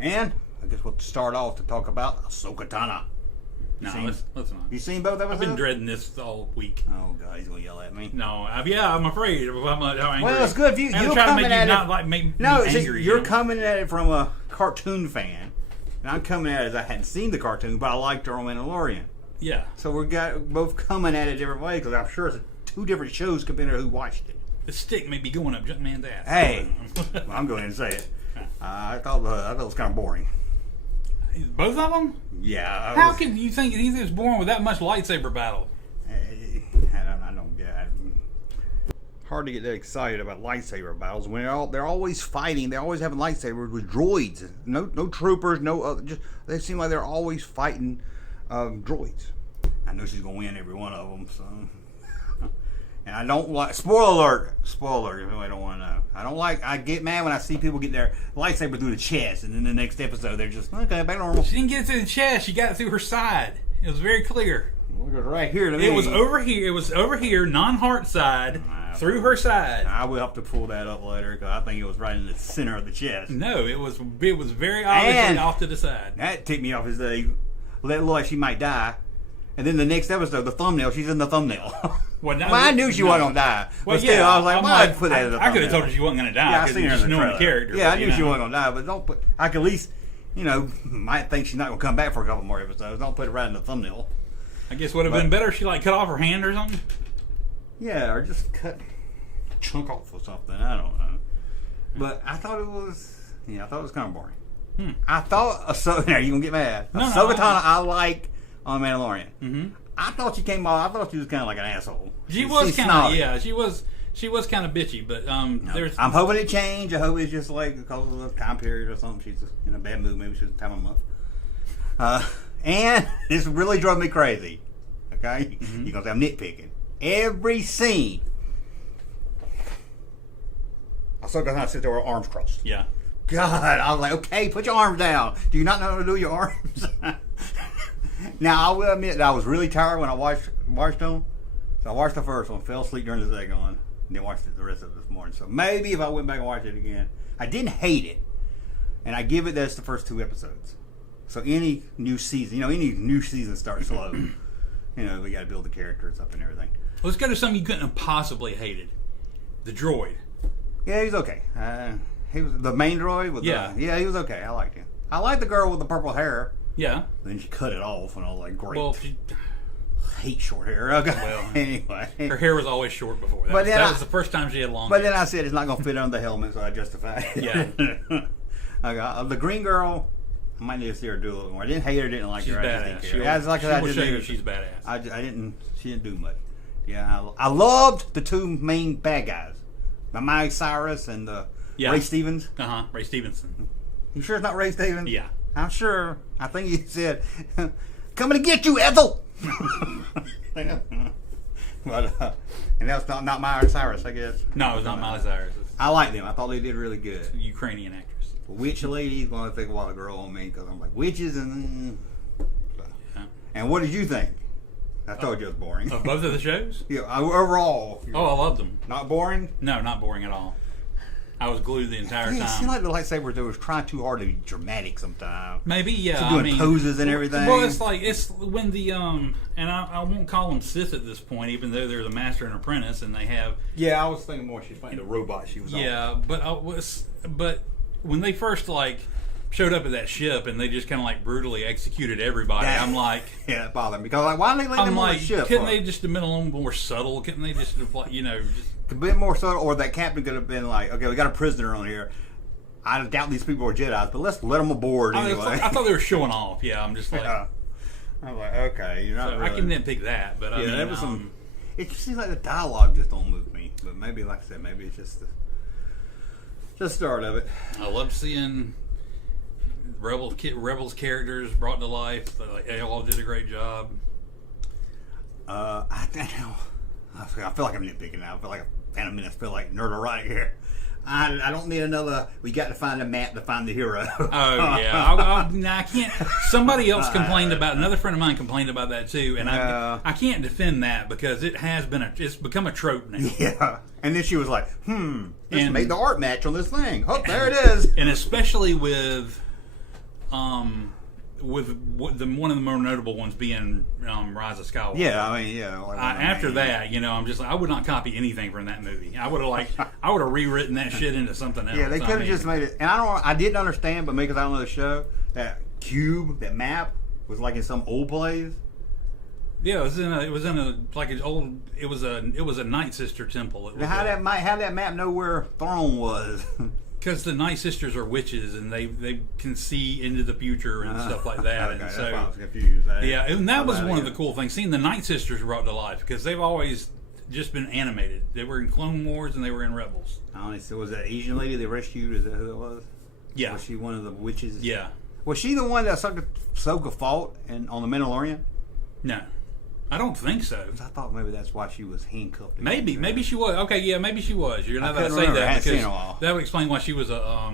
And I guess we'll start off to talk about Ashoka. No, let's not. You seen both episodes? I've been dreading this all week. Oh God, he's gonna yell at me. No, I'm afraid of how angry. Well, it's good if you're coming at it. No, angry, you're coming at it from a cartoon fan, and I'm coming at it as I hadn't seen the cartoon, but I liked her on Mandalorian. Yeah. So we're both coming at it different ways because I'm sure it's two different shows compared to who watched it. The stick may be going up Junkman's ass. Hey, well, I'm going to say it. I thought it was kind of boring. Both of them? Yeah. How can you think he was born with that much lightsaber battle? I don't get it. Hard to get that excited about lightsaber battles when they're always fighting. They're always having lightsabers with droids. No troopers. No other. They seem like they're always fighting droids. I know she's gonna win every one of them. So, and I don't like. Spoiler alert. Spoiler. If anybody don't want to know, I don't like. I get mad when I see people get their lightsaber through the chest, and then the next episode they're just okay, back normal. She didn't get it through the chest. She got it through her side. It was very clear. Well, it was right here to me. It was over here. It was over here, non-heart side, through her side. I will have to pull that up later because I think it was right in the center of the chest. No, it was very obviously off to the side. That ticked me off. Is they let it look like she might die, and then the next episode, the thumbnail, she's in the thumbnail. Well, I knew she wasn't gonna die. But still, I was like, why put that in the thumbnail? I could have told her she wasn't gonna die. Yeah, I seen her in the trailer. The character. Yeah, I knew she wasn't gonna die, but don't put. I could at least, might think she's not gonna come back for a couple more episodes. Don't put it right in the thumbnail. I guess would have been better if she cut off her hand or something. Yeah, or just cut a chunk off or something. I don't know. But I thought it was. Yeah, I thought it was kind of boring. I thought Ahsoka. Now you gonna get mad? Ahsoka I like on Mandalorian. Mm-hmm. I thought she came off. I thought she was kind of like an asshole. She was kind of She was kind of bitchy, but there's. I'm hoping it changed. I hope it's just like because of the time period or something. She's in a bad mood. Maybe she's time of month. And this really drove me crazy. Okay, because I'm nitpicking every scene. Ahsoka kind of sit there with her arms crossed. Yeah. God, I was like, okay, put your arms down. Do you not know how to do your arms? Now, I will admit that I was really tired when I watched them. So I watched the first one, fell asleep during the second one, and then watched it the rest of it this morning. So maybe if I went back and watched it again, I didn't hate it. And I give it that's the first 2 episodes. So any new season, any new season starts slow. We got to build the characters up and everything. Let's go to something you couldn't have possibly hated. The droid. Yeah, he's okay. He was the main droid. He was okay. I liked him. I liked the girl with the purple hair. Yeah. Then she cut it off, and I was like, great. Well, hate short hair. Okay. Well, anyway, her hair was always short before. That was the first time she had long. But then I said it's not going to fit under the helmet, so I justified it. Yeah. The green girl, I might need to see her do a little more. I didn't hate her, didn't like she's her. Badass. She will show you she's badass. She didn't do much. Yeah, I loved the 2 main bad guys, Miley Cyrus and Ray Stevens. Ray Stevenson. You sure it's not Ray Stevens? Yeah. I'm sure. I think he said, "Coming to get you, Ethel." But and that's not Miley Cyrus, I guess. No, it was not Miley Cyrus. I like them. I thought they did really good. It's a Ukrainian actress. The witch lady is going to take a while to grow on me because I'm like witches and. Yeah. And what did you think? I told you it was boring. Of both of the shows? Yeah, overall. Oh, I loved them. Not boring? No, not boring at all. I was glued the entire time. It seemed like the lightsaber was trying too hard to be dramatic sometimes. Maybe, yeah. So doing poses and everything. Well, it's when the and I won't call them Sith at this point, even though they're the master and apprentice, and they have. Yeah, I was thinking more she's playing the robot she was on. Yeah, but when they first showed up at that ship and they just kind of brutally executed everybody, I'm like, yeah, it bothered me because why didn't they leave them on the ship? Couldn't they just have been a little more subtle? Couldn't they just have just a bit more subtle, or that captain could have been like, okay, we got a prisoner on here. I doubt these people are Jedis, but let's let them aboard anyway. I thought they were showing off. Yeah, I'm just like, I'm like, okay, you're not. So really. I can nitpick that, but there was some. It just seems like the dialogue just don't move me. But maybe, like I said, maybe it's just the start of it. I love seeing Rebels characters brought to life. They all did a great job. I feel like I'm nitpicking now. I feel like a Phantom Menace. I feel like nerd right here. I don't need another. We got to find a map to find the hero. Oh yeah, I can't. Somebody else complained about. Another friend of mine complained about that too, and I can't defend that because it's become a trope now. Yeah, and then she was like, let's make the art match on this thing. Oh, there it is. And especially with with one of the more notable ones being Rise of Skywalker. Yeah, I mean, yeah. After that, I'm just like, I would not copy anything from that movie. I would have rewritten that shit into something else. Yeah, they could have just made it. And I didn't understand, but because I don't know the show, that cube, that map was like in some old place. Yeah, it was a Night Sister temple. How that map know where Throne was? Because the Night Sisters are witches and they can see into the future and stuff like that. Okay, and so, that's why I was confused. Yeah, and that was one of the cool things. Seeing the Night Sisters brought to life because they've always just been animated. They were in Clone Wars and they were in Rebels. So was that Asian lady they rescued? Is that who it was? Yeah. Was she one of the witches? Yeah. Was she the one that Ahsoka fought on the Mandalorian? No. I don't think so. I thought maybe that's why she was handcuffed. Maybe she was. Okay, yeah, maybe she was. You're not going to say remember. that because that would explain why she was a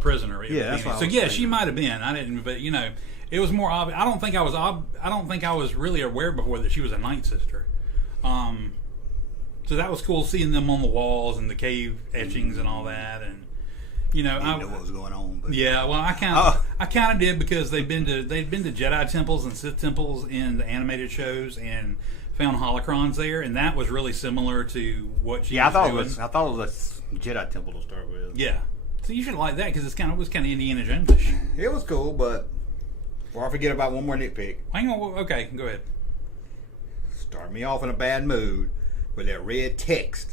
prisoner. Yeah, that's what so. Yeah, she might have been. I didn't, but it was more obvious. I don't think I was really aware before that she was a Night Sister. So that was cool seeing them on the walls and the cave etchings and all that, and I didn't know what was going on. But. Yeah, well, I kind of did because they'd been to Jedi temples and Sith temples in the animated shows and found holocrons there, and that was really similar to what she was doing. I thought it was a Jedi temple to start with. Yeah, so you should like that because it was kind of Indiana Jones-ish. It was cool, but before I forget about one more nitpick. Hang on, okay, go ahead. Start me off in a bad mood with that red text.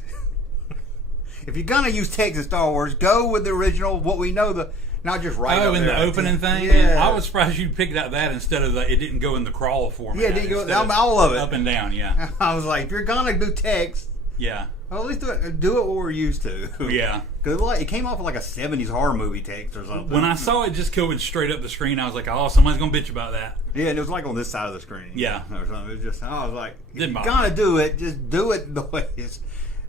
If you're gonna use text in Star Wars, go with the original. What we know, not just right. Oh, in the opening thing. Yeah, I was surprised you picked out that instead of it didn't go in the crawl format. Yeah, it didn't go all of it up and down. Yeah, I was like, if you're gonna do text, yeah, well, at least do it what we're used to. Yeah, because it came off like a '70s horror movie text or something. When I saw it just going straight up the screen, I was like, oh, somebody's gonna bitch about that. Yeah, and it was like on this side of the screen. Yeah, or something. It was just I was like, if you're gonna do it, just do it the way it's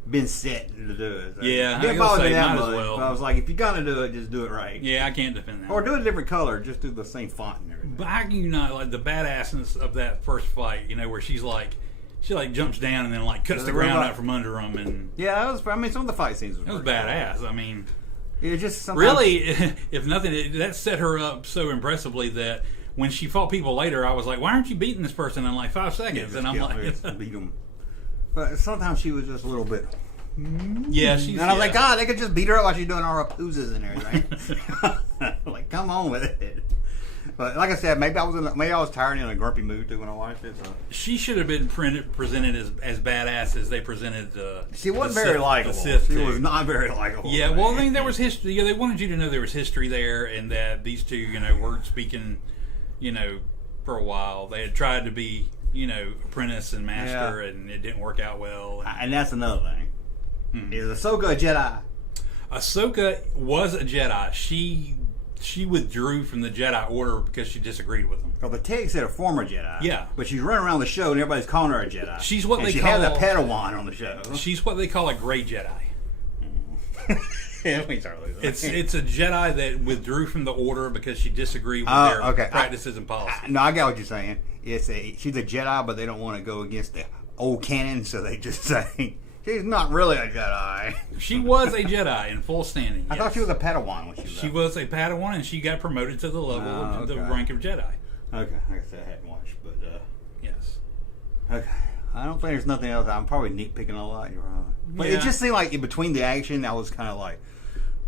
been set to do it. So yeah, didn't bother me that much. As well. But I was like, if you're gonna do it, just do it right. Yeah, I can't defend that. Or do it a different color, just do the same font and everything. But how can you not like the badassness of that first fight? Where she jumps down and then cuts the ground out from under them, and yeah, some of the fight scenes was badass. Cool. I mean, it just really, if nothing, that set her up so impressively that when she fought people later, I was like, why aren't you beating this person in 5 seconds? And I'm like, beat them. But sometimes she was just a little bit. Yeah, and I was like, God, they could just beat her up while she's doing all her poozes and everything. Like, come on with it. But like I said, maybe I was tired and in a grumpy mood too when I watched it. So. She should have been presented as badass as they presented. She wasn't very likable. She was not very likable. Yeah, well, I mean, there was history. Yeah, they wanted you to know there was history there, and that these two, weren't speaking, for a while. They had tried to be, apprentice and master, and it didn't work out well. And that's another thing. Is Ahsoka a Jedi? Ahsoka was a Jedi. She withdrew from the Jedi Order because she disagreed with them. Well, the text said a former Jedi. Yeah. But she's running around the show and everybody's calling her a Jedi. She had a Padawan on the show. She's what they call a gray Jedi. It's a Jedi that withdrew from the Order because she disagreed with their practices and policies. No, I got what you're saying. She's a Jedi, but they don't want to go against the old canon, so they just say... She's not really a Jedi. She was a Jedi in full standing. I thought she was a Padawan when she was She was a Padawan, and she got promoted to the level of the rank of Jedi. Okay, like I said, I hadn't watched, but yes. Okay, I don't think there's nothing else. I'm probably nitpicking a lot. You're right, but it just seemed like in between the action, I was kind of like,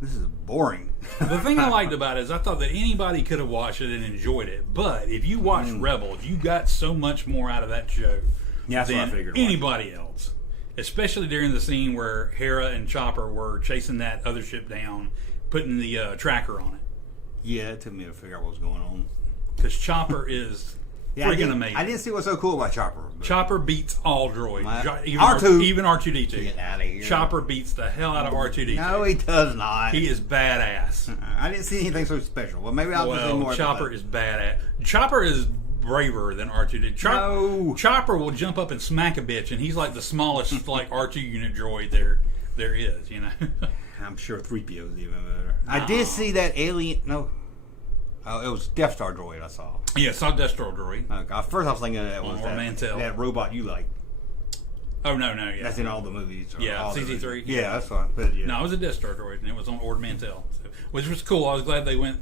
this is boring. The thing I liked about it is I thought that anybody could have watched it and enjoyed it, but if you watched Rebels, you got so much more out of that show than anybody else. Especially during the scene where Hera and Chopper were chasing that other ship down, putting the tracker on it. Yeah, it took me to figure out what was going on. Because Chopper is freaking amazing. I didn't see what's so cool about Chopper. Chopper beats all droids. Even R2-D2. Get out of here. Chopper beats the hell out of R2-D2. No, he does not. He is badass. I didn't see anything so special. Well, maybe I'll see more. Chopper is badass. Chopper is braver than R2-D2. Chopper will jump up and smack a bitch, and he's like the smallest R2 unit droid there is, I'm sure 3PO is even better. I did see that alien. No. Oh, it was Death Star droid I saw. Yeah, I saw Death Star droid. Okay. First I was thinking that was that robot you like. Oh, no, yeah. That's in all the movies. Yeah, CZ3. Yeah, that's what I put it. Yeah. No, it was a Death Star droid, and it was on Ord Mantell, which was cool. I was glad they went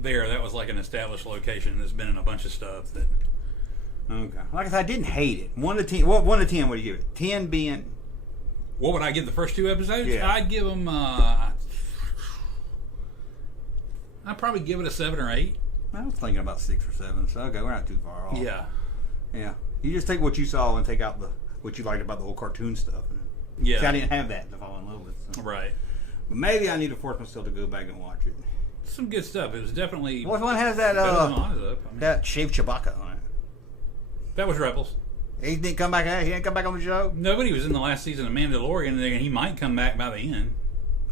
there, that was like an established location that's been in a bunch of stuff. That okay. Like I said, I didn't hate it. 1 to 10. What 1 to 10 would you give it? 10 being. What would I give the first 2 episodes? Yeah. I'd give them. I'd probably give it a 7 or 8. I was thinking about 6 or 7. So okay, we're not too far off. Yeah. Yeah. You just take what you saw and take out what you liked about the whole cartoon stuff. Yeah. See, I didn't have that to fall in love with. So. Right. But maybe I need to force myself to go back and watch it. Some good stuff. It was definitely. What one has that? That shaved Chewbacca on it. That was Rebels. He didn't come back. He didn't come back on the show. Nobody was in the last season of Mandalorian, and he might come back by the end.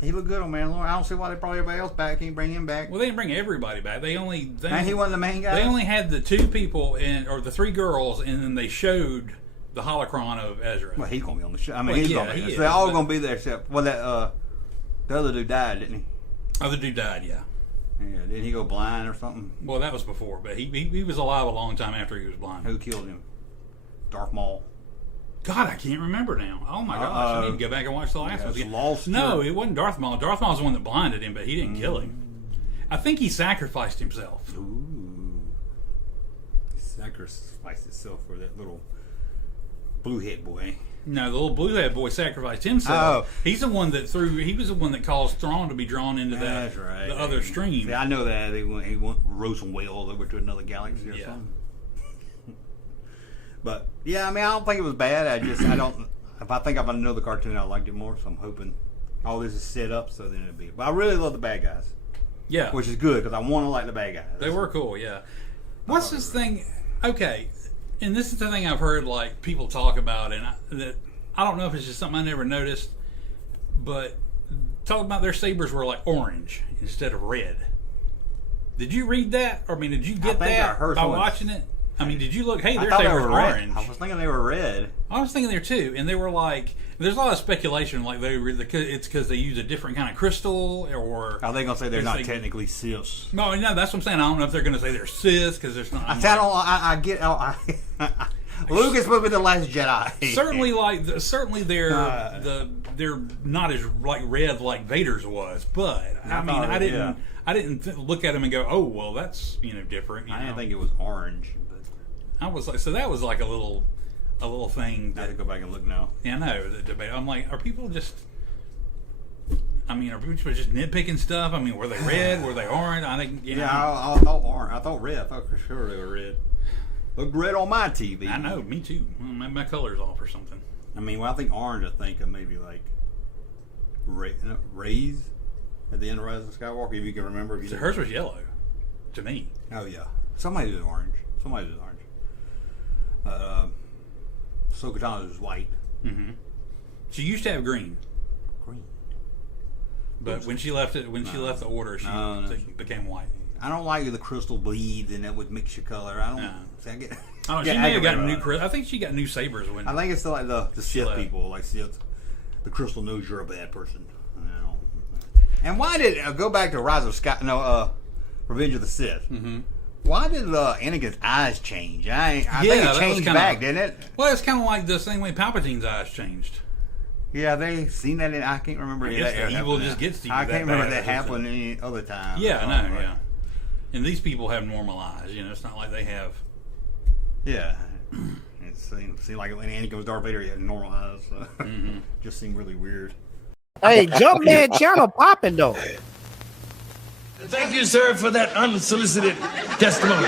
He looked good on Mandalorian. I don't see why they brought everybody else back. Can't bring him back. Well, they didn't bring everybody back. And he wasn't the main guy. They only had the 2 people or the 3 girls, and then they showed the holocron of Ezra. Well, he's gonna be on the show. I mean, he's gonna be there. So they're all gonna be there except the other dude died, didn't he? Other dude died, yeah. Yeah, didn't he go blind or something? Well, that was before, but he was alive a long time after he was blind. Who killed him? Darth Maul. God, I can't remember now. Oh my gosh, I need to go back and watch the last one again. No, it wasn't Darth Maul. Darth Maul's the one that blinded him, but he didn't kill him. I think he sacrificed himself. Ooh. He sacrificed himself for that little blue-head boy. No, the little blue-head boy sacrificed himself. Oh. He's the one that he was the one that caused Thrawn to be drawn into the other stream. See, I know that. He rode some whales over to another galaxy or something. But yeah, I mean, I don't think it was bad. I don't. If I know the cartoon, I liked it more. So I'm hoping all this is set up so then it'll be. But I really love the bad guys. Yeah, which is good because I want to like the bad guys. They were cool. Yeah. What's this thing? Okay, and this is the thing I've heard like people talk about, and I don't know if it's just something I never noticed, but talk about their sabers were like orange instead of red. Did you read that? Or I mean, did you get that by watching it? I mean, did you look? Hey, their sabers were orange. I was thinking they were red. I was thinking there too, and they were like. There's a lot of speculation, like it's because they use a different kind of crystal, or are they gonna say they're not technically Sith? No, that's what I'm saying. I don't know if they're gonna say they're Sith because there's not. I get. Luke is supposed to be the last Jedi. Certainly, they're not as like red like Vader's was, but I didn't look at him and go, oh well, that's different. I didn't think it was orange, but I was like, so that was like a little thing. I have to go back and look now. Yeah, I know the debate. I'm like, are people just nitpicking stuff? I mean, were they red? Were they orange? I think I thought orange. I thought red. I thought for sure they were red. Looked red on my TV. I know, me too. Well, maybe my color's off or something. I mean, when I think orange, I think of maybe like rays at the end of Rise of Skywalker. If you can remember. So hers was yellow, to me. Oh yeah, somebody did orange. Ahsoka Tano was white. Mm-hmm. She used to have green. But when she left the order, she became white. I don't like the crystal bleed and that would mix your color. I don't. No. See, she may have gotten new. I think she got new sabers when. I think it's like the Sith people, like Sith. The crystal knows you're a bad person. And why did go back to Rise of Revenge of the Sith? Mm-hmm. Why did Anakin's eyes change? I think it changed back, didn't it? Well, it's kind of like the same way Palpatine's eyes changed. Yeah, they seen that. I can't remember. I guess the evil just gets to you. I can't remember that happened any other time. Yeah, I know. Yeah, and these people have normal eyes. It's not like they have. Yeah, it seemed like when Anakin was Darth Vader, he had normal eyes. So just seemed really weird. Hey, Junkman channel popping though. Thank you, sir, for that unsolicited testimony.